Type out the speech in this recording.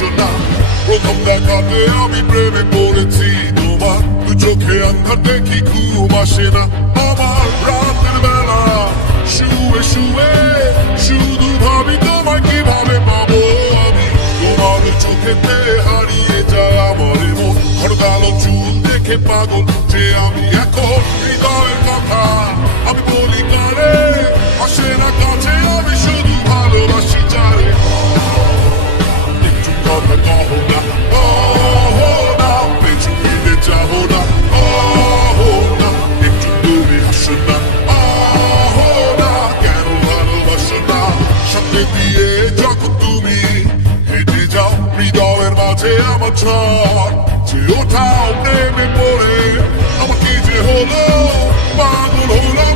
ভালোবাসো না। প্রথম দেখাতে আমি প্রেমে পড়েছি তোমার, দু চোখে আন্ধার দেখি ঘুম আসে না আমার। রাতের বেলা শুয়ে শুয়ে শুধু ভাবি তোমায় কিভাবে পাবো আমি। তোমার চোখেতে হারিয়ে যায় আমার মন, ঘর কালো চুল দেখে পাগল যে আমি এখন। হৃদয়ের কথা আমি বলি কারে, আসে না কাছে আমি শুধু ভালোবাসি যারে। একটু কথা কহো না, না পেছু ফিরে যাবো না, না একটু দূরে হাসো না, না কেন ভালোবাসো না। সামনে দিয়ে যখন তুমি হেঁটে যাও, হৃদয়ের মাঝে আমার ঝড় যে ওঠাও প্রেমে পড়ে। আমাকে যে হলো পাগল হলো